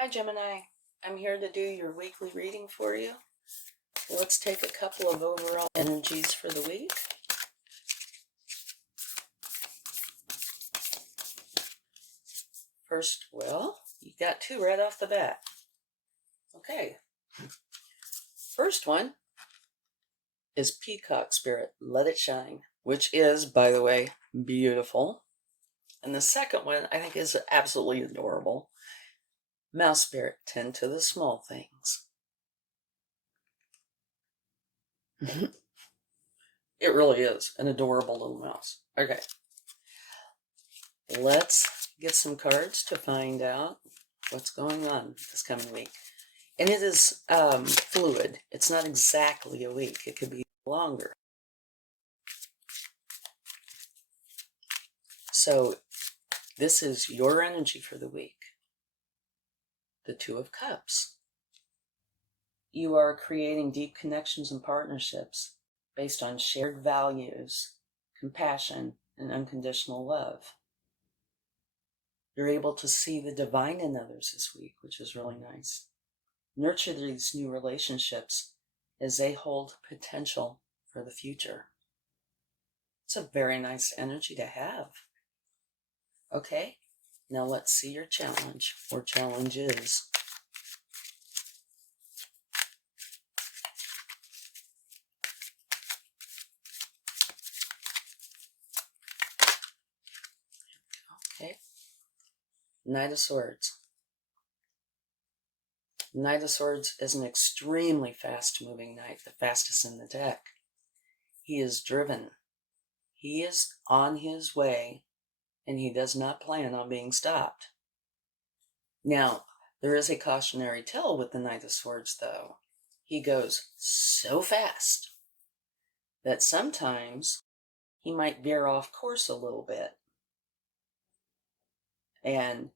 Hi Gemini, I'm here to do your weekly reading for you. Let's take a couple of overall energies for the week. First, well, you got two right off the bat. Okay. First one is Peacock Spirit, Let It Shine, which is, by the way, beautiful. And the second one I think is absolutely adorable. Mouse Spirit, Tend to the Small Things. It really is an adorable little mouse. Okay. Let's get some cards to find out what's going on this coming week. And it is fluid. It's not exactly a week. It could be longer. So this is your energy for the week. The Two of Cups. You are creating deep connections and partnerships based on shared values, compassion, and unconditional love. You're able to see the divine in others this week, which is really nice. Nurture these new relationships as they hold potential for the future. It's a very nice energy to have. Okay, now let's see your challenge or challenges. Okay, Knight of Swords. Knight of Swords is an extremely fast-moving knight, the fastest in the deck. He is driven. He is on his way, and he does not plan on being stopped. Now, there is a cautionary tale with the Knight of Swords, though. He goes so fast that sometimes he might veer off course a little bit. And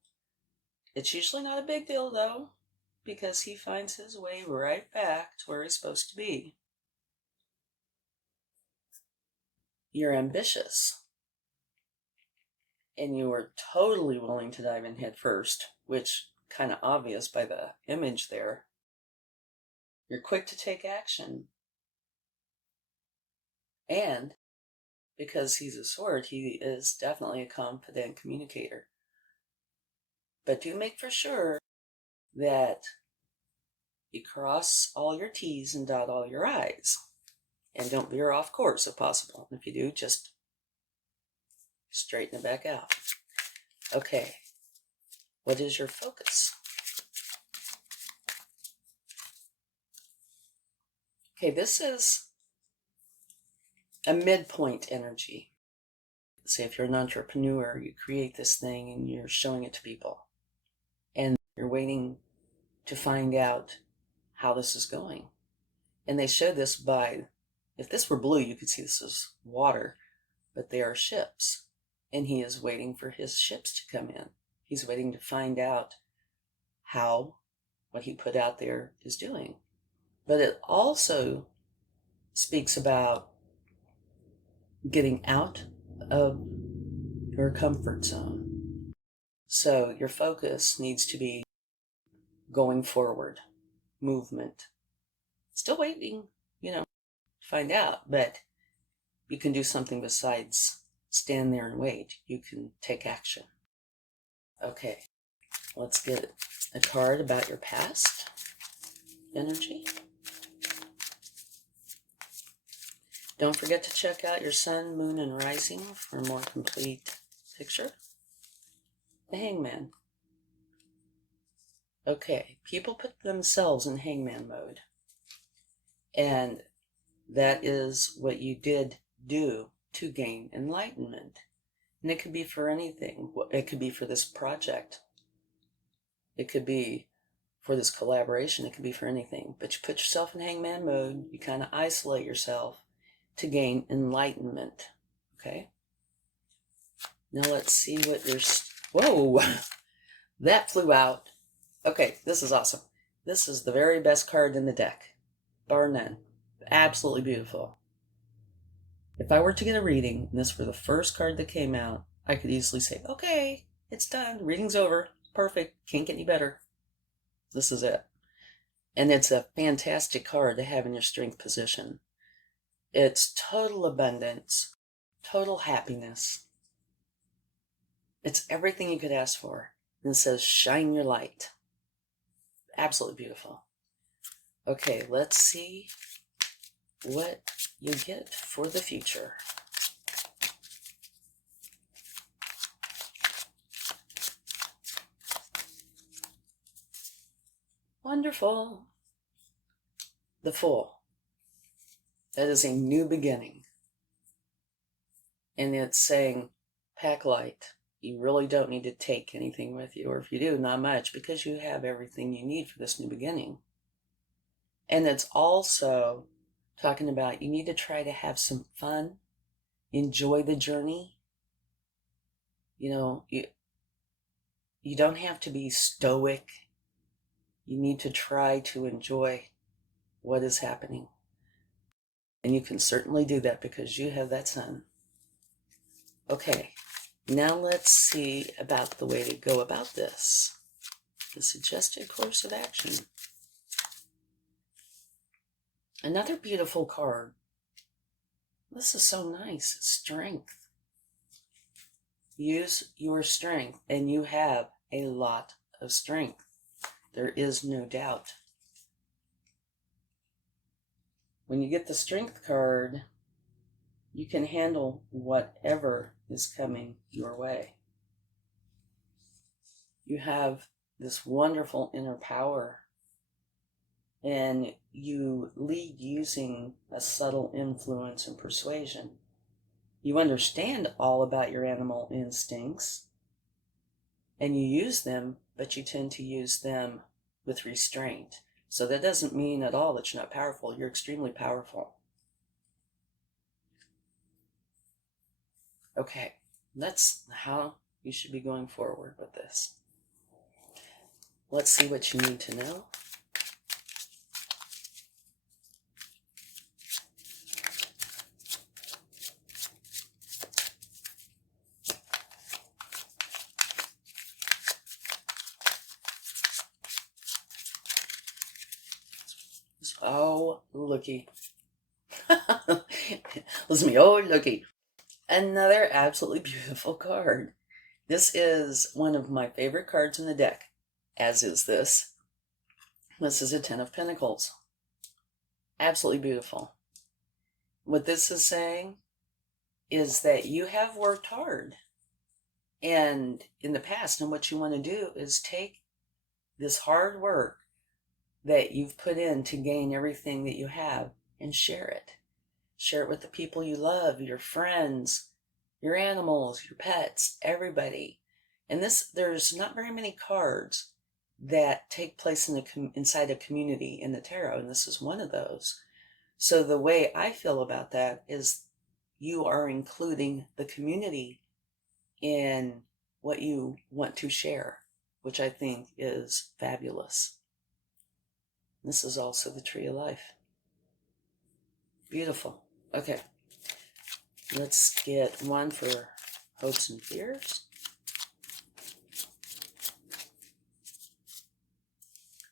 it's usually not a big deal, though, because he finds his way right back to where he's supposed to be. You're ambitious. And you are totally willing to dive in head first, which kind of obvious by the image there. You're quick to take action. And because he's a sword, he is definitely a confident communicator. But do make for sure that you cross all your T's and dot all your I's. And don't veer off course if possible. If you do, just straighten it back out. Okay, what is your focus? Okay, this is a midpoint energy. Say if you're an entrepreneur, you create this thing and you're showing it to people. And you're waiting to find out how this is going. And they show this by, if this were blue, you could see this is water, but they are ships. And he is waiting for his ships to come in. He's waiting to find out how what he put out there is doing. But it also speaks about getting out of your comfort zone. So your focus needs to be going forward, movement. Still waiting, to find out, but you can do something besides stand there and wait. You can take action. Okay, let's get a card about your past energy. Don't forget to check out your sun, moon, and rising for a more complete picture. The Hangman. Okay, people put themselves in Hangman mode. And that is what you did do to gain enlightenment. And it could be for anything. It could be for this project. It could be for this collaboration. It could be for anything. But you put yourself in Hangman mode. You kind of isolate yourself to gain enlightenment. Okay? Now let's see what your... Whoa! That flew out. Okay, this is awesome. This is the very best card in the deck. Bar none. Absolutely beautiful. If I were to get a reading, and this were the first card that came out, I could easily say, okay, it's done. Reading's over. Perfect. Can't get any better. This is it. And it's a fantastic card to have in your strength position. It's total abundance, total happiness. It's everything you could ask for. And it says, shine your light. Absolutely beautiful. Okay, let's see what you get for the future. Wonderful. The Fool. That is a new beginning. And it's saying, pack light. You really don't need to take anything with you. Or if you do, not much, because you have everything you need for this new beginning. And it's also talking about you need to try to have some fun. Enjoy the journey. You know, you don't have to be stoic. You need to try to enjoy what is happening. And you can certainly do that because you have that sun. Okay, now let's see about the way to go about this. The suggested course of action. Another beautiful card. This is so nice. Strength. Use your strength, and you have a lot of strength. There is no doubt. When you get the strength card, you can handle whatever is coming your way. You have this wonderful inner power, and you lead using a subtle influence and persuasion. You understand all about your animal instincts, and you use them, but you tend to use them with restraint. So that doesn't mean at all that you're not powerful. You're extremely powerful. Okay, that's how you should be going forward with this. Let's see what you need to know. Oh, looky. Listen to me. Oh, looky. Another absolutely beautiful card. This is one of my favorite cards in the deck, as is this. This is a 10 of Pentacles. Absolutely beautiful. What this is saying is that you have worked hard and in the past, and what you want to do is take this hard work that you've put in to gain everything that you have and share it. Share it with the people you love, your friends, your animals, your pets, everybody. And there's not very many cards that take place inside a community in the tarot, and this is one of those. So the way I feel about that is you are including the community in what you want to share, which I think is fabulous. This is also the Tree of Life. Beautiful. Okay. Let's get one for hopes and fears.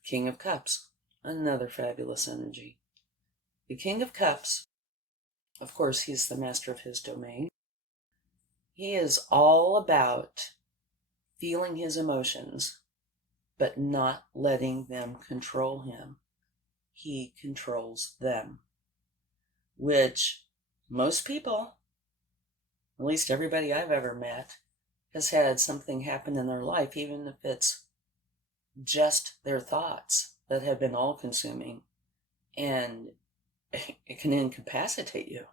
King of Cups. Another fabulous energy. The King of Cups, of course, he's the master of his domain. He is all about feeling his emotions, but not letting them control him. He controls them, which most people, at least everybody I've ever met, has had something happen in their life, even if it's just their thoughts that have been all-consuming, and it can incapacitate you.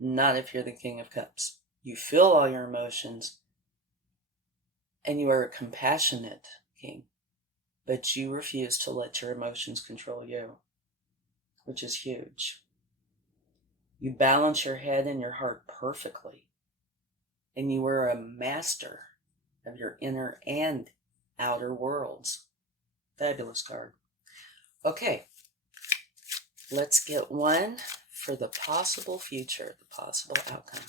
Not if you're the King of Cups. You feel all your emotions, and you are a compassionate king, but you refuse to let your emotions control you, which is huge. You balance your head and your heart perfectly, and you are a master of your inner and outer worlds. Fabulous card. Okay, let's get one for the possible future, the possible outcome.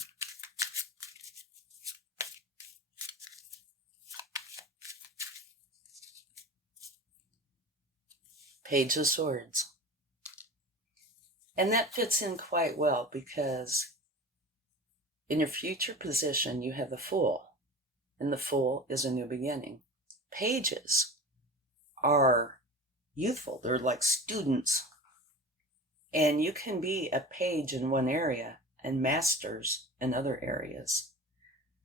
Page of Swords. And that fits in quite well because in your future position, you have the Fool. And the Fool is a new beginning. Pages are youthful. They're like students. And you can be a page in one area and masters in other areas.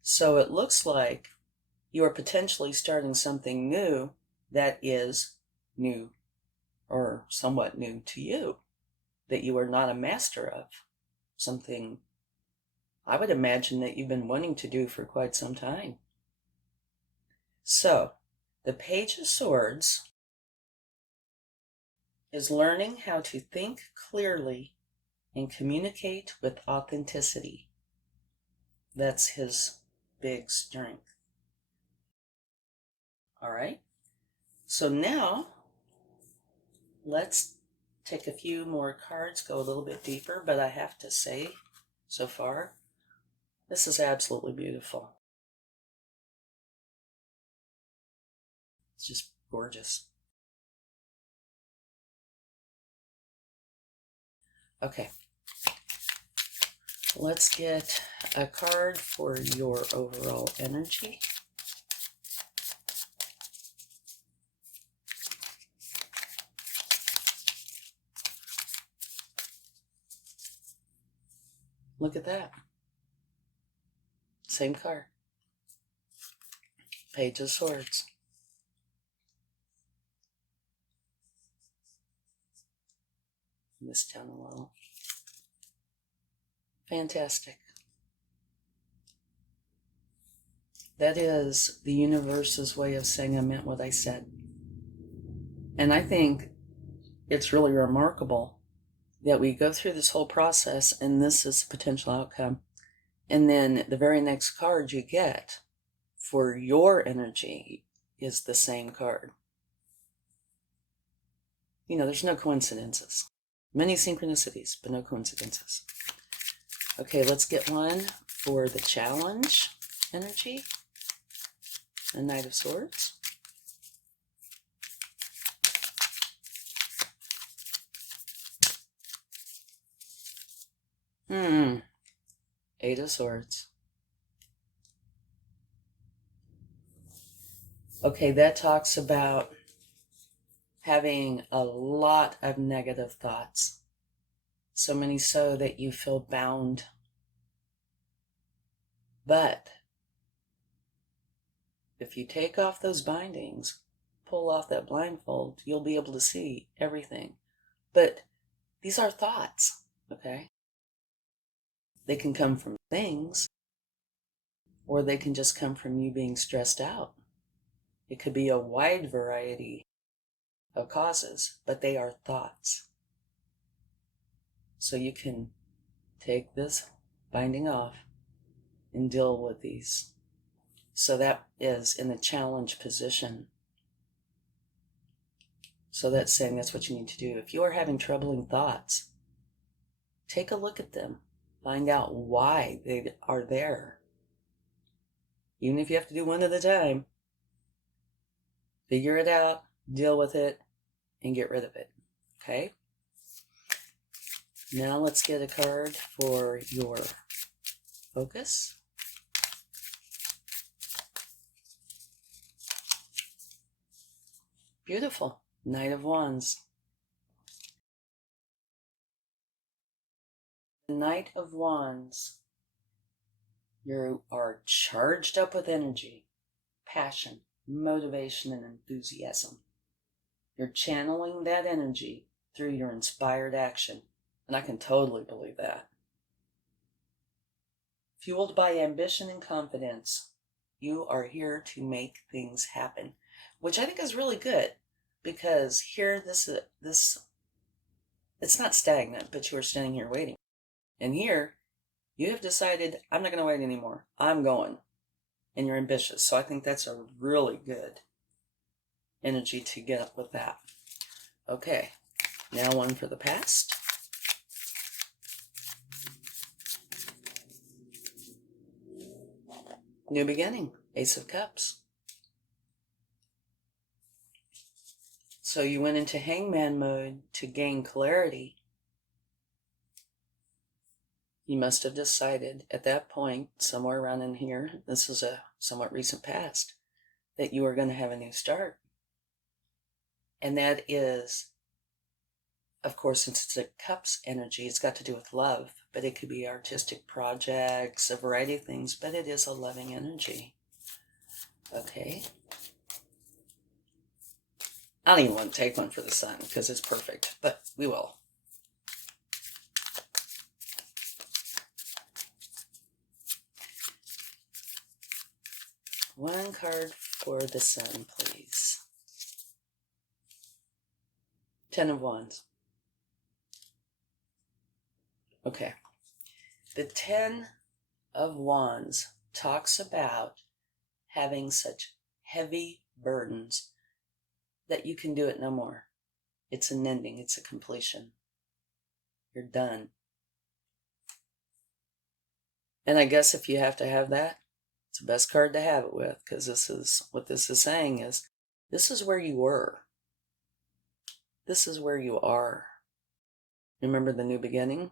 So it looks like you are potentially starting something new that is new or somewhat new to you, that you are not a master of. Something I would imagine that you've been wanting to do for quite some time. So, the Page of Swords is learning how to think clearly and communicate with authenticity. That's his big strength. All right. So now, let's take a few more cards, go a little bit deeper, but I have to say, so far, this is absolutely beautiful. It's just gorgeous. Okay. Let's get a card for your overall energy. Look at that. Same card. Page of Swords. This down a little. Fantastic. That is the universe's way of saying I meant what I said. And I think it's really remarkable that we go through this whole process and this is the potential outcome. And then the very next card you get for your energy is the same card. You know, there's no coincidences. Many synchronicities, but no coincidences. Okay, let's get one for the challenge energy. The Knight of Swords. Eight of Swords. Okay, that talks about having a lot of negative thoughts. So many so that you feel bound. But if you take off those bindings, pull off that blindfold, you'll be able to see everything. But these are thoughts, okay? They can come from things, or they can just come from you being stressed out. It could be a wide variety of causes, but they are thoughts. So you can take this binding off and deal with these. So that is in the challenge position. So that's saying that's what you need to do. If you are having troubling thoughts, take a look at them. Find out why they are there. Even if you have to do one at a time, figure it out, deal with it, and get rid of it. Okay? Now let's get a card for your focus. Beautiful. Knight of Wands. The Knight of Wands. You are charged up with energy, passion, motivation, and enthusiasm. You're channeling that energy through your inspired action. And I can totally believe that. Fueled by ambition and confidence, you are here to make things happen, which I think is really good because here it's not stagnant, but you are standing here waiting. And here you have decided, I'm not going to wait anymore. I'm going. And you're ambitious. So I think that's a really good energy to get up with that. Okay, now one for the past. New beginning, Ace of Cups. So you went into Hangman mode to gain clarity. You must have decided at that point, somewhere around in here, this is a somewhat recent past, that you are going to have a new start. And that is, of course, since it's a cups energy, it's got to do with love, but it could be artistic projects, a variety of things, but it is a loving energy. Okay. I don't even want to take one for the sun because it's perfect, but we will. One card for the sun, please. 10 of Wands. Okay. The 10 of Wands talks about having such heavy burdens that you can do it no more. It's an ending. It's a completion. You're done. And I guess if you have to have that, it's the best card to have it with, because this is what this is saying is, this is where you were. This is where you are. Remember the new beginning?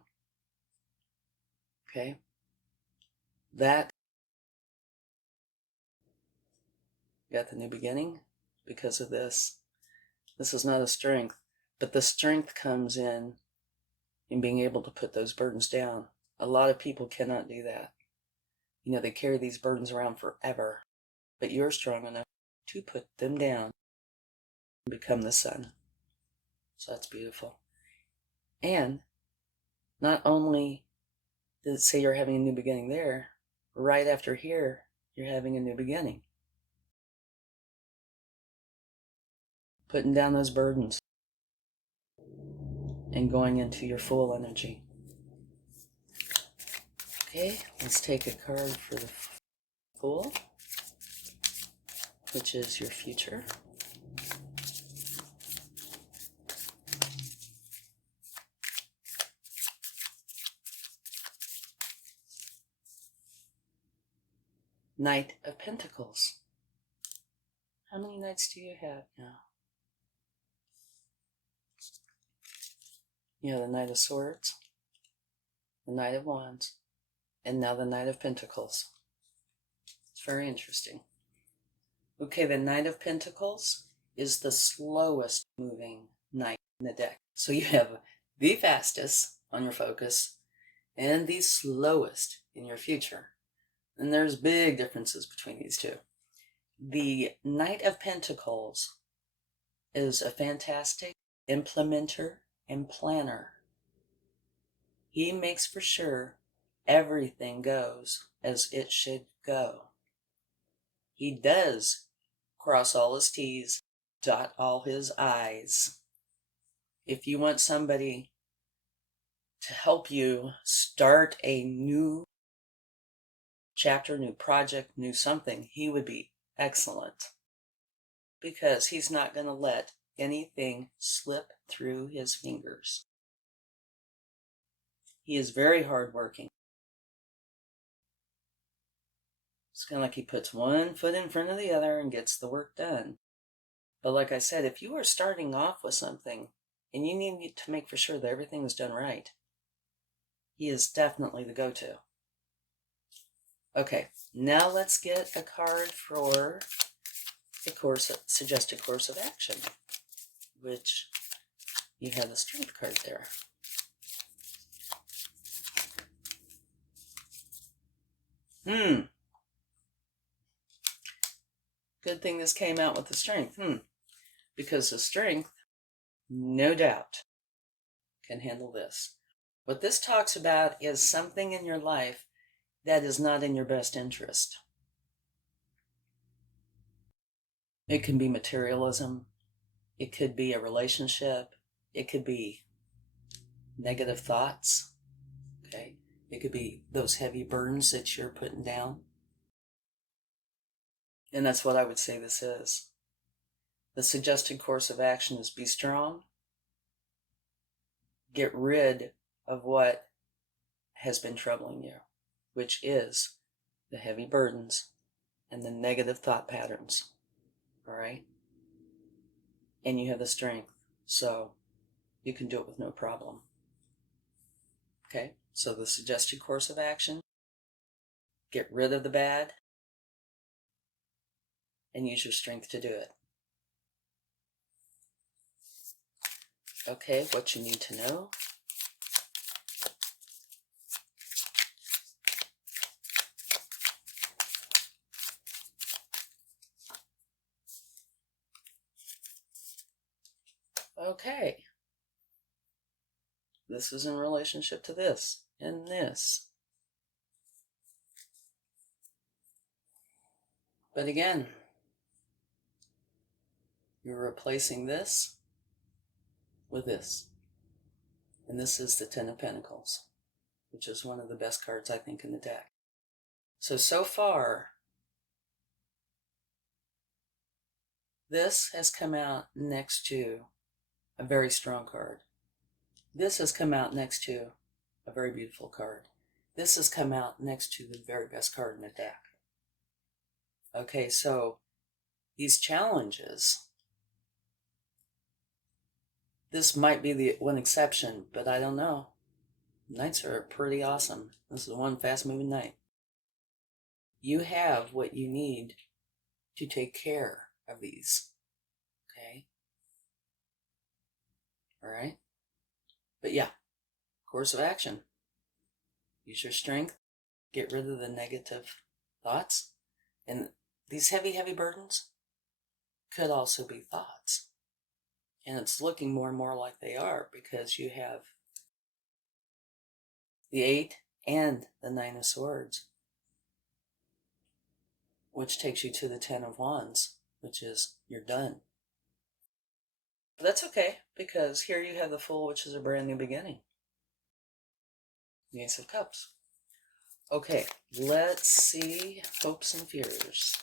Okay. That got the new beginning because of this. This is not a strength, but the strength comes in being able to put those burdens down. A lot of people cannot do that. You know, they carry these burdens around forever, but you're strong enough to put them down and become the sun. So that's beautiful. And not only does it say you're having a new beginning there, right after here, you're having a new beginning. Putting down those burdens and going into your full energy. Okay, let's take a card for the Fool, which is your future. Knight of Pentacles. How many knights do you have now? You have the Knight of Swords, the Knight of Wands, and now the Knight of Pentacles. It's very interesting. Okay, the Knight of Pentacles is the slowest moving knight in the deck. So you have the fastest on your focus and the slowest in your future. And there's big differences between these two. The Knight of Pentacles is a fantastic implementer and planner. He makes for sure everything goes as it should go. He does cross all his T's, dot all his I's. If you want somebody to help you start a new chapter, new project, new something, he would be excellent. Because he's not going to let anything slip through his fingers. He is very hardworking. It's kind of like he puts one foot in front of the other and gets the work done. But like I said, if you are starting off with something and you need to make for sure that everything is done right, he is definitely the go-to. Okay, now let's get a card for the suggested course of action, which you have the Strength card there. Good thing this came out with the Strength. Because the Strength, no doubt, can handle this. What this talks about is something in your life that is not in your best interest. It can be materialism. It could be a relationship. It could be negative thoughts. Okay. It could be those heavy burdens that you're putting down. And that's what I would say this is. The suggested course of action is be strong. Get rid of what has been troubling you, which is the heavy burdens and the negative thought patterns. All right? and you have the strength, so you can do it with no problem. Okay, so the suggested course of action: get rid of the bad and use your strength to do it. Okay, what you need to know. Okay, this is in relationship to this and this. But again, you're replacing this with this. And this is the Ten of Pentacles, which is one of the best cards, I think, in the deck. So far, this has come out next to a very strong card. This has come out next to a very beautiful card. This has come out next to the very best card in the deck. Okay, so these challenges, this might be the one exception, but I don't know. Knights are pretty awesome. This is one fast-moving knight. You have what you need to take care of these. Okay? All right? But yeah, course of action. Use your strength. Get rid of the negative thoughts. And these heavy, heavy burdens could also be thoughts. And it's looking more and more like they are, because you have the 8 and the 9 of Swords, which takes you to the 10 of Wands, which is you're done. But that's okay, because here you have the Fool, which is a brand new beginning. The Ace of Cups. Okay, let's see hopes and fears.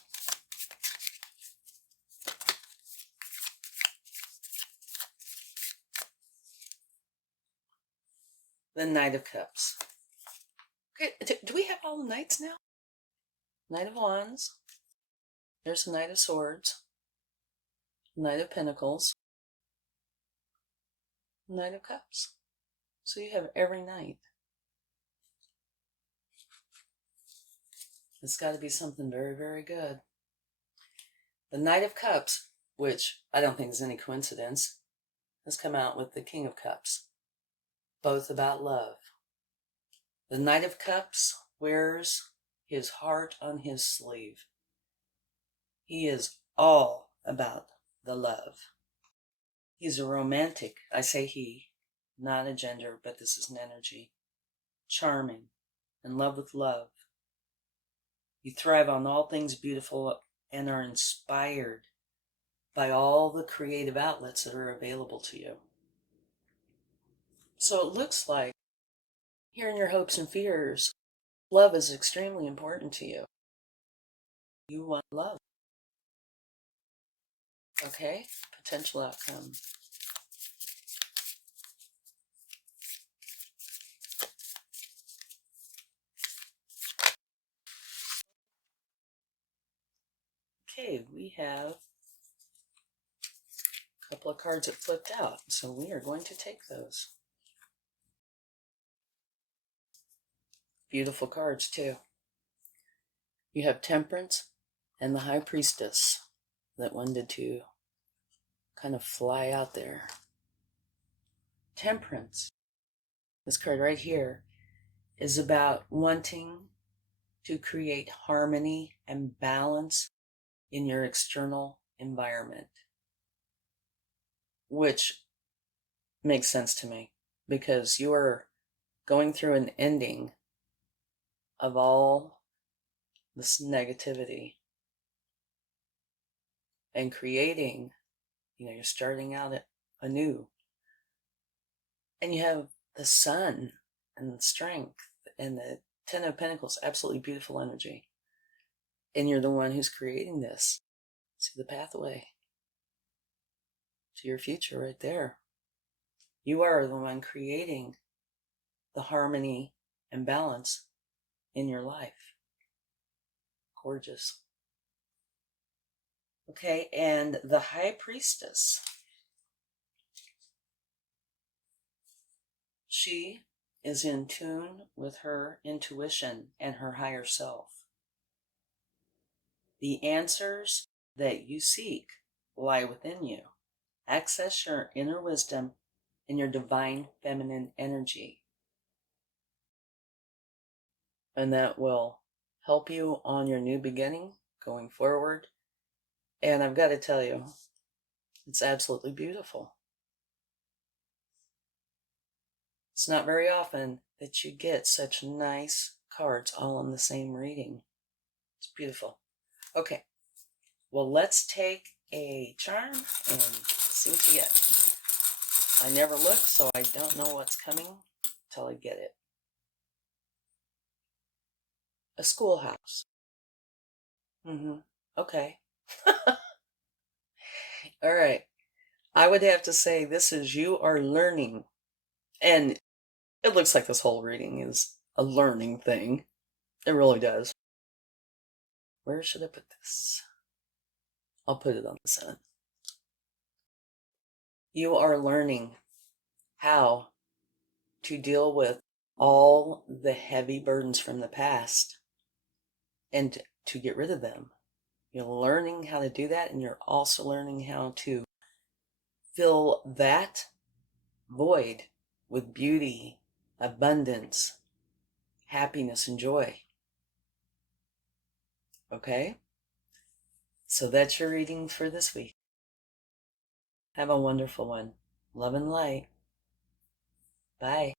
The Knight of Cups. Okay, do we have all the Knights now? Knight of Wands. There's the Knight of Swords. Knight of Pentacles. Knight of Cups. So you have every knight. It's got to be something very, very good. The Knight of Cups, which I don't think is any coincidence, has come out with the King of Cups. Both about love. The Knight of Cups wears his heart on his sleeve. He is all about the love. He's a romantic. I say he, not a gender, but this is an energy. Charming, in love with love. You thrive on all things beautiful and are inspired by all the creative outlets that are available to you. So it looks like, here in your hopes and fears, love is extremely important to you. You want love. Okay, potential outcome. Okay, we have a couple of cards that flipped out, so we are going to take those. Beautiful cards, too. You have Temperance and the High Priestess that wanted to kind of fly out there. Temperance, this card right here, is about wanting to create harmony and balance in your external environment, which makes sense to me, because you are going through an ending of all this negativity and creating, you're starting out anew. And you have the Sun and the strength and the Ten of Pentacles, absolutely beautiful energy. And you're the one who's creating this. See the pathway to your future right there. You are the one creating the harmony and balance in your life. Gorgeous. Okay, and the High Priestess She is in tune with her intuition and her higher self. The answers that you seek lie within you. Access your inner wisdom and your divine feminine energy. And that will help you on your new beginning going forward. And I've got to tell you, it's absolutely beautiful. It's not very often that you get such nice cards all in the same reading. It's beautiful. Okay, well, let's take a charm and see what you get. I never look, so I don't know what's coming till I get it. A schoolhouse. Okay. All right. I would have to say this is you are learning. And it looks like this whole reading is a learning thing. It really does. Where should I put this? I'll put it on the side. You are learning how to deal with all the heavy burdens from the past and to get rid of them. You're learning how to do that, and you're also learning how to fill that void with beauty, abundance, happiness, and joy. Okay? So that's your reading for this week. Have a wonderful one. Love and light. Bye.